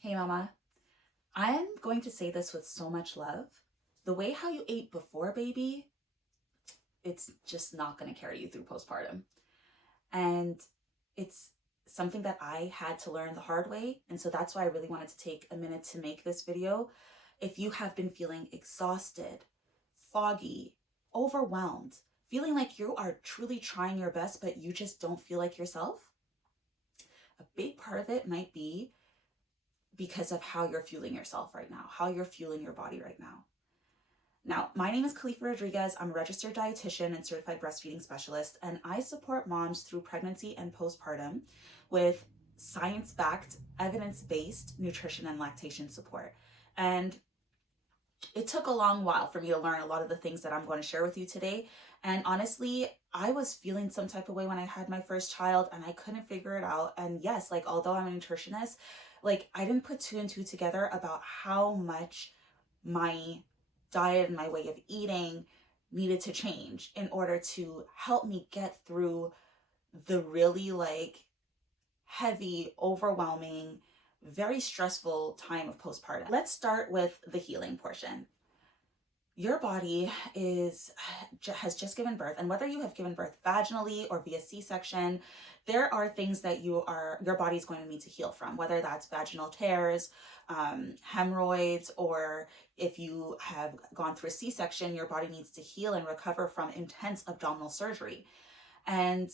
Hey mama, I'm going to say this with so much love. The way how you ate before baby, it's just not going to carry you through postpartum. And it's something that I had to learn the hard way. And so that's why I really wanted to take a minute to make this video. If you have been feeling exhausted, foggy, overwhelmed, feeling like you are truly trying your best, but you just don't feel like yourself, a big part of it might be because of how you're fueling yourself right now, how you're fueling your body right now. Now, my name is Khalifa Rodriguez. I'm a registered dietitian and certified breastfeeding specialist, and I support moms through pregnancy and postpartum with science-backed, evidence-based nutrition and lactation support. And it took a long while for me to learn a lot of the things that I'm going to share with you today. And honestly, I was feeling some type of way when I had my first child and I couldn't figure it out. And yes, like although I'm a nutritionist, like I didn't put two and two together about how much my diet and my way of eating needed to change in order to help me get through the really like heavy, overwhelming, very stressful time of postpartum. Let's start with the healing portion. Your body has just given birth, and whether you have given birth vaginally or via C-section, there are things that your body is going to need to heal from, whether that's vaginal tears, hemorrhoids, or if you have gone through a C-section, your body needs to heal and recover from intense abdominal surgery. And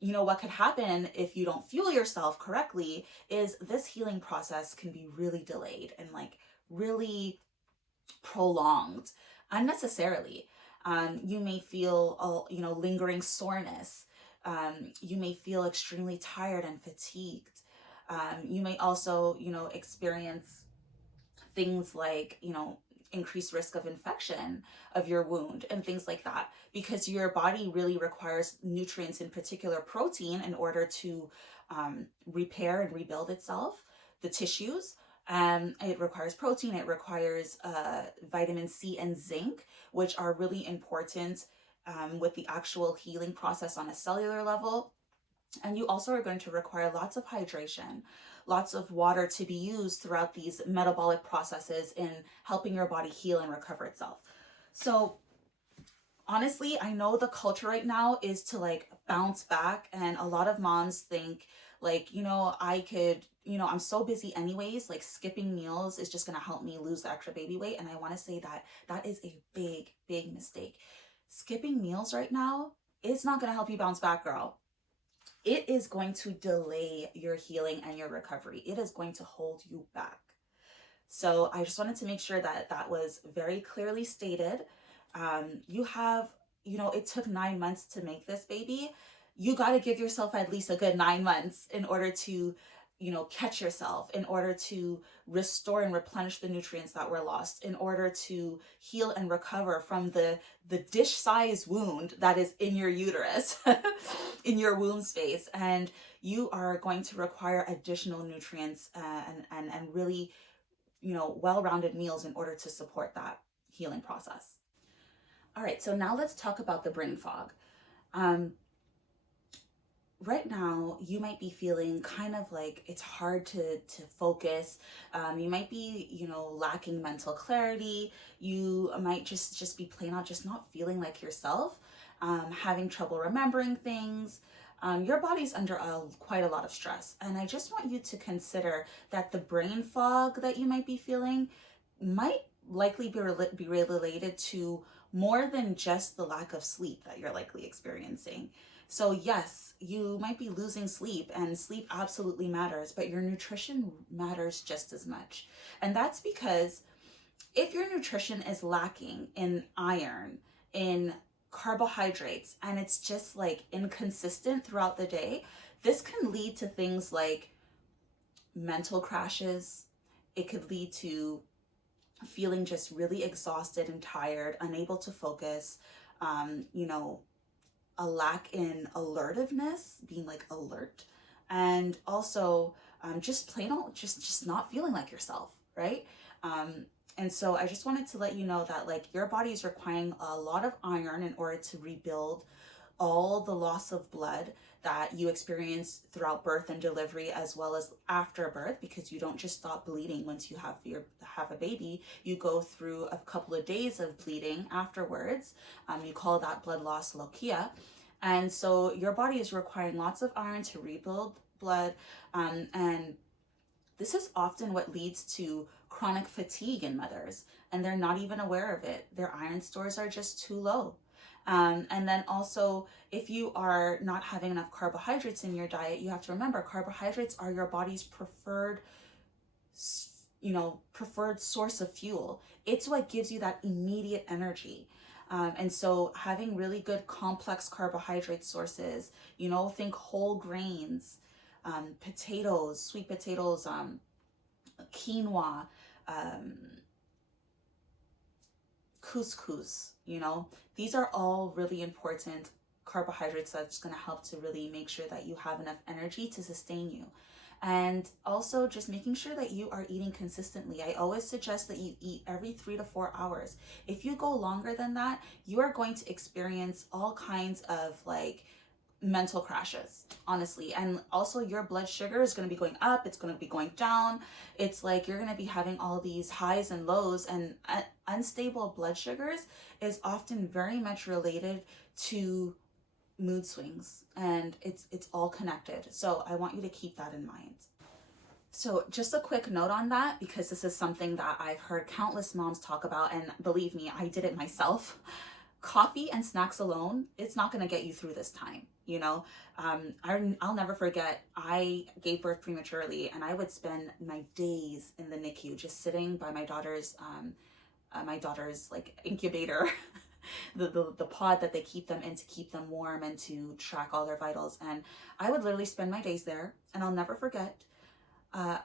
you know what could happen if you don't fuel yourself correctly is this healing process can be really delayed and like really prolonged unnecessarily. You may feel, lingering soreness. You may feel extremely tired and fatigued. You may also, experience things like, increased risk of infection of your wound and things like that, because your body really requires nutrients, in particular protein, in order to repair and rebuild itself, the tissues. It requires protein, it requires vitamin C and zinc, which are really important with the actual healing process on a cellular level. And you also are going to require lots of hydration, lots of water to be used throughout these metabolic processes in helping your body heal and recover itself. So honestly, I know the culture right now is to like bounce back, and a lot of moms think like, I'm so busy anyways, like skipping meals is just going to help me lose the extra baby weight. And I want to say that that is a big, big mistake. Skipping meals right now is not going to help you bounce back, girl. It is going to delay your healing and your recovery. It is going to hold you back. So I just wanted to make sure that that was very clearly stated. It took 9 months to make this baby. You got to give yourself at least a good 9 months in order to, catch yourself, in order to restore and replenish the nutrients that were lost, in order to heal and recover from the dish-sized wound that is in your uterus, in your womb space. And you are going to require additional nutrients and really, well-rounded meals in order to support that healing process. All right, so now let's talk about the brain fog. Right now, you might be feeling kind of like it's hard to focus. You might be, lacking mental clarity. You might just be plain out just not feeling like yourself, having trouble remembering things. Your body's under quite a lot of stress. And I just want you to consider that the brain fog that you might be feeling might likely be related to more than just the lack of sleep that you're likely experiencing. So yes, you might be losing sleep, and sleep absolutely matters, but your nutrition matters just as much. And that's because if your nutrition is lacking in iron, in carbohydrates, and it's just like inconsistent throughout the day, this can lead to things like mental crashes. It could lead to feeling just really exhausted and tired, unable to focus, a lack in alertiveness, being like alert, and also just plain old, just not feeling like yourself, right? And so I just wanted to let you know that like your body is requiring a lot of iron in order to rebuild all the loss of blood that you experience throughout birth and delivery, as well as after birth, because you don't just stop bleeding once you have a baby. You go through a couple of days of bleeding afterwards. You call that blood loss lochia. And so your body is requiring lots of iron to rebuild blood. And this is often what leads to chronic fatigue in mothers, and they're not even aware of it. Their iron stores are just too low. And then also, if you are not having enough carbohydrates in your diet, you have to remember carbohydrates are your body's preferred source of fuel. It's what gives you that immediate energy. And so having really good complex carbohydrate sources, think whole grains, potatoes, sweet potatoes, quinoa, couscous, these are all really important carbohydrates that's going to help to really make sure that you have enough energy to sustain you. And also just making sure that you are eating consistently. I always suggest that you eat every 3 to 4 hours. If you go longer than that, you are going to experience all kinds of mental crashes, honestly. And also your blood sugar is going to be going up, it's going to be going down. It's like you're going to be having all these highs and lows, and unstable blood sugars is often very much related to mood swings, and it's all connected. So I want you to keep that in mind. So just a quick note on that, because this is something that I've heard countless moms talk about, and believe me, I did it myself. Coffee and snacks alone, it's not going to get you through this time. I'll never forget, I gave birth prematurely, and I would spend my days in the NICU just sitting by my daughter's incubator, the pod that they keep them in to keep them warm and to track all their vitals. And I would literally spend my days there, and I'll never forget,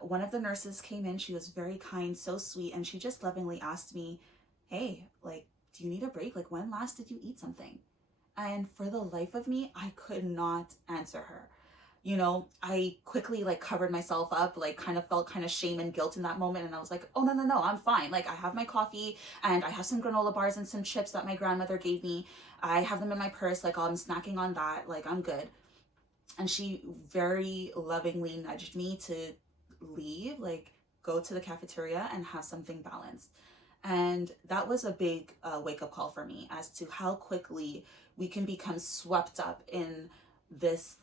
one of the nurses came in. She was very kind, so sweet, and she just lovingly asked me, hey, do you need a break? When last did you eat something? And for the life of me, I could not answer her. I quickly covered myself up, kind of felt kind of shame and guilt in that moment. And I was like, oh, no, I'm fine. I have my coffee, and I have some granola bars and some chips that my grandmother gave me. I have them in my purse. I'm snacking on that. I'm good. And she very lovingly nudged me to leave, go to the cafeteria and have something balanced. And that was a big wake-up call for me as to how quickly we can become swept up in this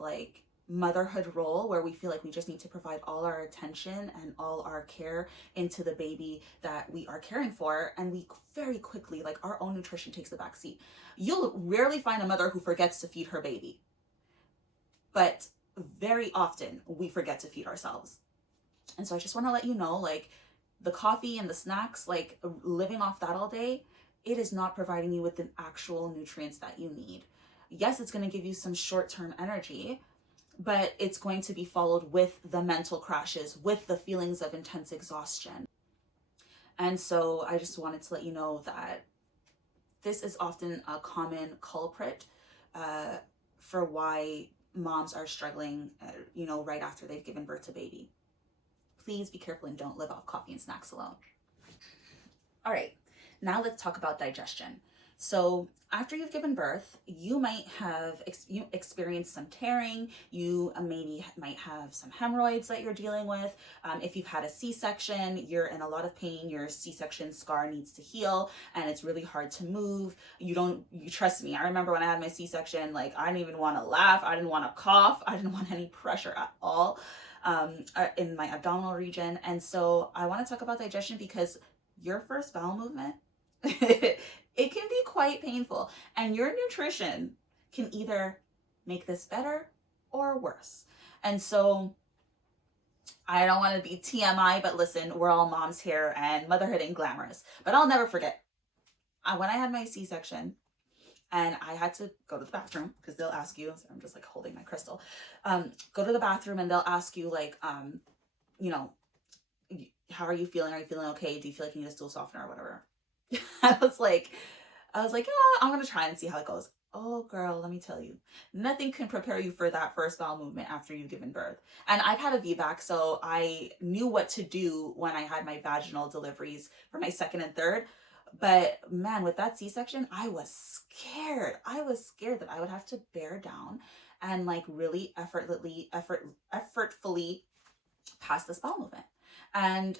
motherhood role, where we feel like we just need to provide all our attention and all our care into the baby that we are caring for. And we very quickly, our own nutrition takes the back seat. You'll rarely find a mother who forgets to feed her baby, but very often we forget to feed ourselves. And so I just want to let you know, the coffee and the snacks, living off that all day, it is not providing you with the actual nutrients that you need. Yes, it's going to give you some short-term energy, but it's going to be followed with the mental crashes, with the feelings of intense exhaustion. And so I just wanted to let you know that this is often a common culprit for why moms are struggling, right after they've given birth to baby. Please be careful and don't live off coffee and snacks alone. All right, now let's talk about digestion. So after you've given birth, you might have experienced some tearing. You maybe might have some hemorrhoids that you're dealing with. If you've had a C-section, you're in a lot of pain. Your C-section scar needs to heal, and it's really hard to move. You trust me. I remember when I had my C-section, I didn't even want to laugh. I didn't want to cough. I didn't want any pressure at all in my abdominal region. And so I want to talk about digestion, because your first bowel movement, it can be quite painful, and your nutrition can either make this better or worse. And so I don't want to be TMI, but listen, we're all moms here, and motherhood ain't glamorous. But I'll never forget when I had my C-section and I had to go to the bathroom, because they'll ask you, so I'm just holding my crystal, go to the bathroom and they'll ask you how are you feeling? Are you feeling okay? Do you feel like you need a stool softener or whatever? I was like, I'm going to try and see how it goes. Oh, girl, let me tell you, nothing can prepare you for that first bowel movement after you've given birth. And I've had a VBAC, so I knew what to do when I had my vaginal deliveries for my second and third. But man, with that C-section, I was scared. I was scared that I would have to bear down and like really effortfully pass this bowel movement. And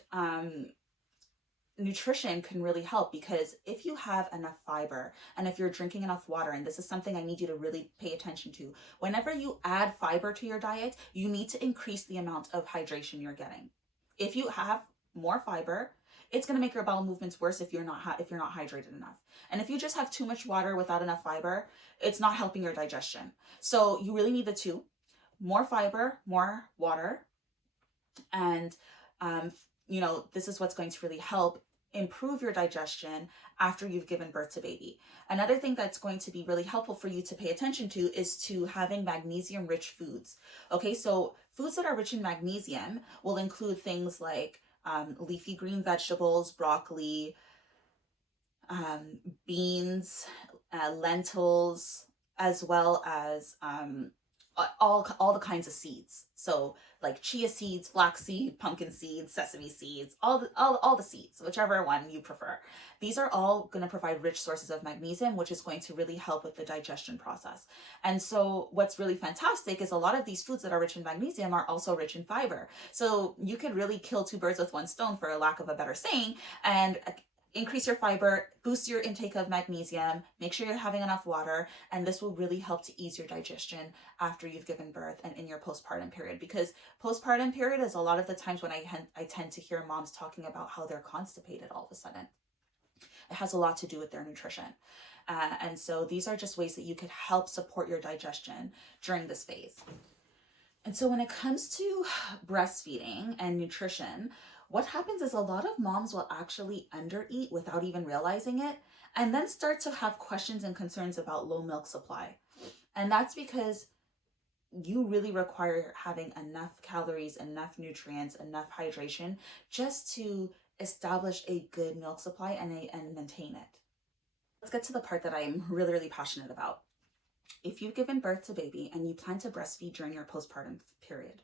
nutrition can really help, because if you have enough fiber and if you're drinking enough water, and this is something I need you to really pay attention to, whenever you add fiber to your diet, you need to increase the amount of hydration you're getting. If you have more fiber, it's going to make your bowel movements worse if you're not hydrated enough. And if you just have too much water without enough fiber, it's not helping your digestion. So you really need the two: more fiber, more water. And this is what's going to really help improve your digestion after you've given birth to baby. Another thing that's going to be really helpful for you to pay attention to is to having magnesium rich foods. Okay, so foods that are rich in magnesium will include things like leafy green vegetables, broccoli, beans, lentils, as well as all the kinds of seeds. So like chia seeds, flaxseed, pumpkin seeds, sesame seeds, all the seeds, whichever one you prefer. These are all going to provide rich sources of magnesium, which is going to really help with the digestion process. And so what's really fantastic is a lot of these foods that are rich in magnesium are also rich in fiber. So you could really kill two birds with one stone, for a lack of a better saying, and increase your fiber, boost your intake of magnesium, make sure you're having enough water, and this will really help to ease your digestion after you've given birth and in your postpartum period. Because postpartum period is a lot of the times when I tend to hear moms talking about how they're constipated all of a sudden. It has a lot to do with their nutrition. And so these are just ways that you could help support your digestion during this phase. And so when it comes to breastfeeding and nutrition, what happens is a lot of moms will actually undereat without even realizing it, and then start to have questions and concerns about low milk supply. And that's because you really require having enough calories, enough nutrients, enough hydration just to establish a good milk supply and maintain it. Let's get to the part that I'm really, really passionate about. If you've given birth to baby and you plan to breastfeed during your postpartum period,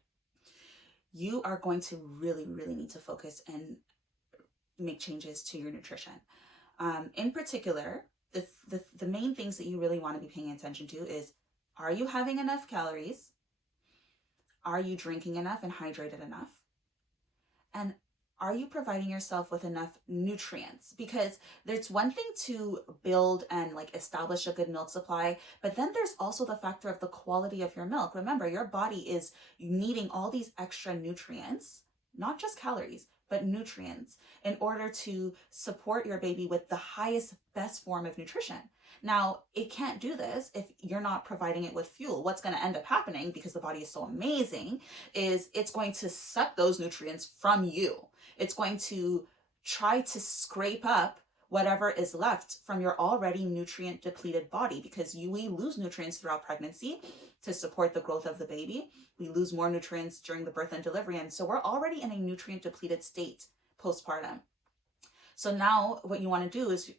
you are going to really, really need to focus and make changes to your nutrition. In particular, the main things that you really want to be paying attention to is, are you having enough calories? Are you drinking enough and hydrated enough? And are you providing yourself with enough nutrients? Because there's one thing to build and like establish a good milk supply, but then there's also the factor of the quality of your milk. Remember, your body is needing all these extra nutrients, not just calories, but nutrients, in order to support your baby with the highest, best form of nutrition. Now, it can't do this if you're not providing it with fuel. What's going to end up happening, because the body is so amazing, is it's going to suck those nutrients from you. It's going to try to scrape up whatever is left from your already nutrient depleted body, because we lose nutrients throughout pregnancy to support the growth of the baby. We lose more nutrients during the birth and delivery. And so we're already in a nutrient depleted state postpartum. So now what you want to do is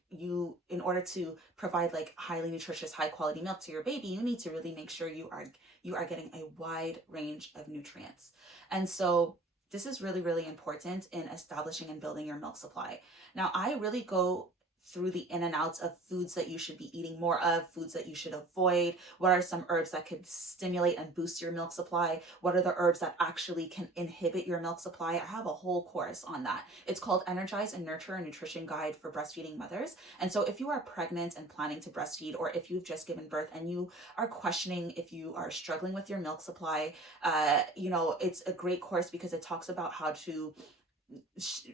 in order to provide like highly nutritious, high quality milk to your baby, you need to really make sure you are getting a wide range of nutrients. And so this is really, really important in establishing and building your milk supply. Now, I really go through the in and outs of foods that you should be eating more of, foods that you should avoid. What are some herbs that could stimulate and boost your milk supply? What are the herbs that actually can inhibit your milk supply? I have a whole course on that. It's called Energize and Nurture, a Nutrition Guide for Breastfeeding Mothers. And so if you are pregnant and planning to breastfeed, or if you've just given birth and you are questioning if you are struggling with your milk supply, it's a great course because it talks about how to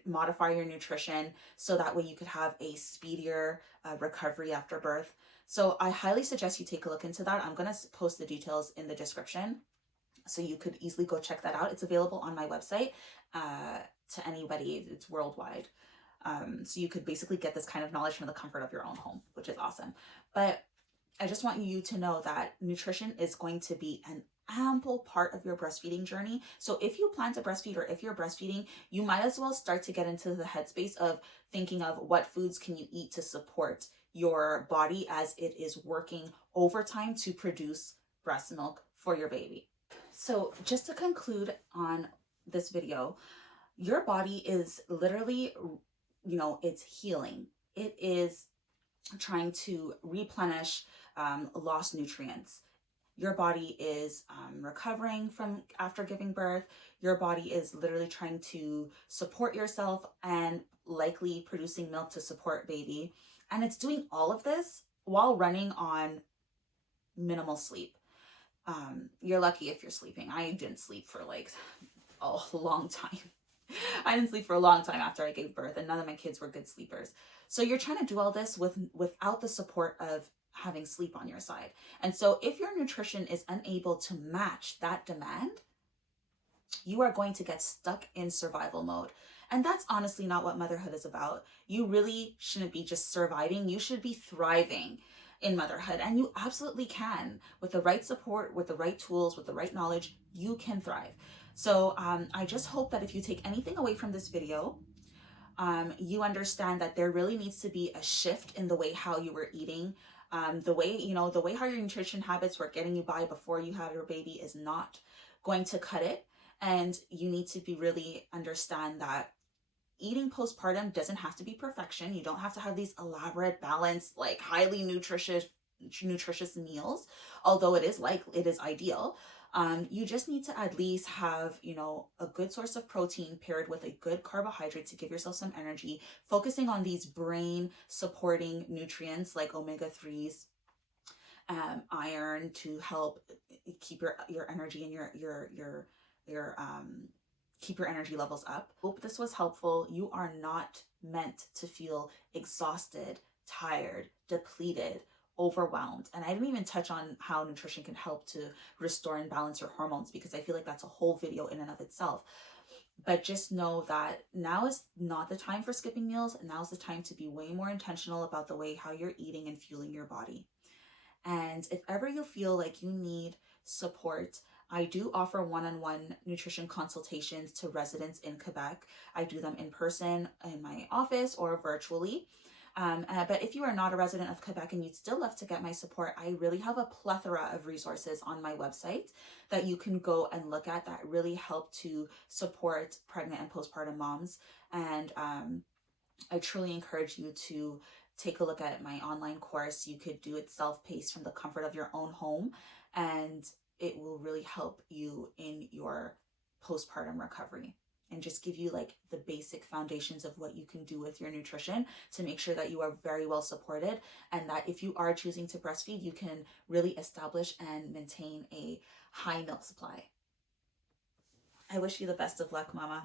modify your nutrition so that way you could have a speedier recovery after birth. So I highly suggest you take a look into that. I'm going to post the details in the description so you could easily go check that out. It's available on my website to anybody. It's worldwide. So you could basically get this kind of knowledge from the comfort of your own home, which is awesome. But I just want you to know that nutrition is going to be an ample part of your breastfeeding journey. So if you plan to breastfeed, or if you're breastfeeding, you might as well start to get into the headspace of thinking of what foods can you eat to support your body as it is working overtime to produce breast milk for your baby. So just to conclude on this video, your body is literally, it's healing. it is trying to replenish lost nutrients. Your body is recovering from after giving birth. Your body is literally trying to support yourself and likely producing milk to support baby. And it's doing all of this while running on minimal sleep. You're lucky if you're sleeping. I didn't sleep for like a long time. I didn't sleep for a long time after I gave birth, and none of my kids were good sleepers. So you're trying to do all this without the support of having sleep on your side. And so if your nutrition is unable to match that demand, you are going to get stuck in survival mode. And that's honestly not what motherhood is about. You really shouldn't be just surviving. You should be thriving in motherhood. And you absolutely can. With the right support, with the right tools, with the right knowledge, you can thrive. So I just hope that if you take anything away from this video, you understand that there really needs to be a shift in the way how you were eating. The way how your nutrition habits were getting you by before you had your baby is not going to cut it. And you need to be really understand that eating postpartum doesn't have to be perfection. You don't have to have these elaborate, balanced, like highly nutritious meals, although it is ideal. You just need to at least have, a good source of protein paired with a good carbohydrate to give yourself some energy, focusing on these brain supporting nutrients like omega-3s, iron to help keep your energy and your keep your energy levels up. Hope this was helpful. You are not meant to feel exhausted, tired, depleted, overwhelmed. And I didn't even touch on how nutrition can help to restore and balance your hormones, because I feel like that's a whole video in and of itself. But just know that now is not the time for skipping meals. Now is the time to be way more intentional about the way how you're eating and fueling your body. And if ever you feel like you need support, I do offer one-on-one nutrition consultations to residents in Quebec. I do them in person in my office or virtually. But if you are not a resident of Quebec and you'd still love to get my support, I really have a plethora of resources on my website that you can go and look at that really help to support pregnant and postpartum moms. And I truly encourage you to take a look at my online course. You could do it self-paced from the comfort of your own home, and it will really help you in your postpartum recovery and just give you like the basic foundations of what you can do with your nutrition to make sure that you are very well supported, and that if you are choosing to breastfeed, you can really establish and maintain a high milk supply. I wish you the best of luck, Mama.